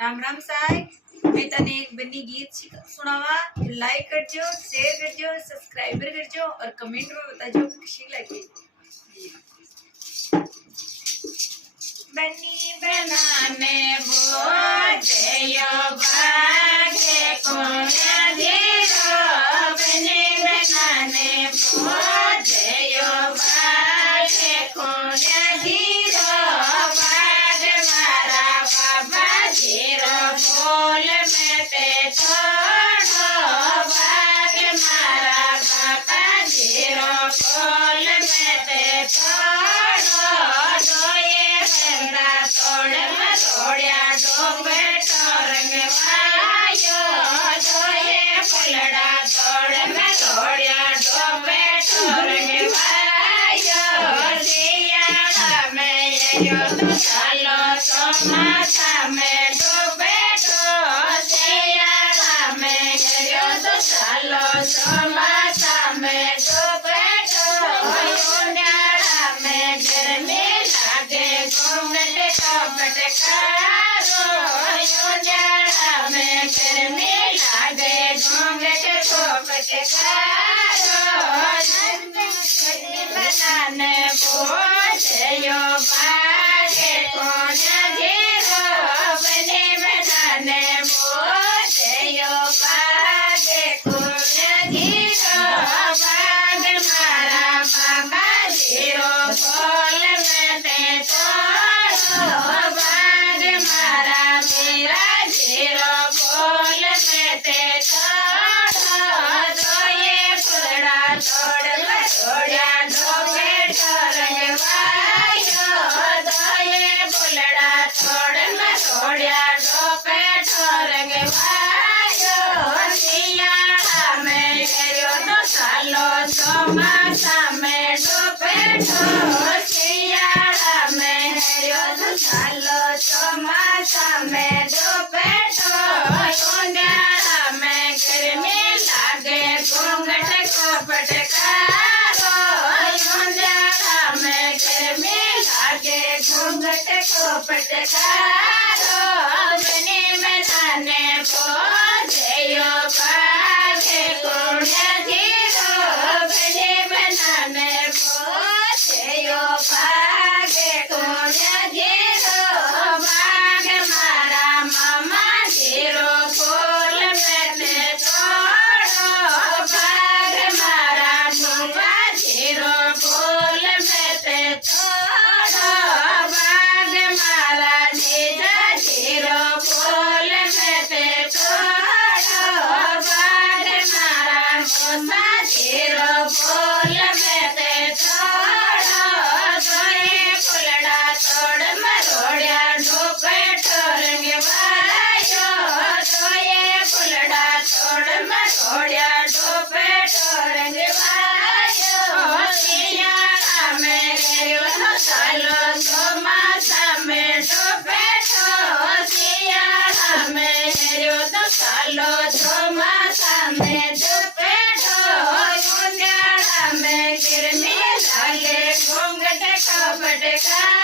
राम राम साहेब। मैं तने एक बनी गीत सुनावा। लाइक करजो, शेयर करजो, सब्सक्राइबर करजो और कमेंट में बताजो कशी लगी। बनी बनाने बोझयो भागे कौन धीरो, बनी बनाने बोझयो भागे कौन धीरो, भाग मारा बाबा धीरो बोल में ते छोड़ो, भाग मारा बाबा धीरो बोल में ते छोड़ो, तोड़िया डोंगेटो रंगवायो, जोये पलड़ा तोड़ में तोड़िया डोंगेटो रंगवायो, सियाड़ा में यो तो चालो चौमासा में डोबेटो, सियाड़ा में यो तो चालो चौमासा में डोबेटो, उन्हाळा में गर्मी लागे घूंघट पटकारो, उन्हाळा में गर्मी लागे घूंघट को पटकारो, बनाने बोझयो भागे कौन धीरो, बने बनाने बोझयो भागे कौन धीरो, भाग मारा बाबा धीरो बोल में ते तोड़ो, भाग मारा मेरा धीरो बोल में ते तोड़ो, दोये फुलड़ा तोड़ में तोड़िया डोंगेटो रंगवायो, दोये फुलड़ा तोड़ में तोड़िया डोंगेटो रंगवायो, सियाड़ा में गर्यो तो चालो चौमासा में डोबेटो, सियाड़ा में गर्यो तो चालो चौमासा में डोबेटो, उन्हाळा में गर्मी लागे घूंघट को पटकारो, उन्हाळा में गर्मी लागे घूंघट को पटकारो, बने बनाने बोझयो भागे कौन धीरो, बने बनाने बोझयो भागे कौन धीरो, भाग मारा मामा धीरो बोल में ते तोड़ो, भाग मारा मामा धीरो बोल में ते तोड़ो, भाग मारा जीजा धीरो बोल में ते तोड़ो, भाग मारा मौसा धीरो बोल में ते तोड़ो, दोये फुलड़ा तोड़ मरोड़िया डोंगेटो रंगवायो, दोये फुलड़ा तोड़ मरोड़िया डोंगेटो रंगवायो, सियाड़ा में गर्यो तो चालो चौमासा में डोबेटो, सियाड़ा में गर्यो तो चालो चौमासा में डोबेटो, उन्हाळा में गर्मी लागे घूंघट को पटकारो।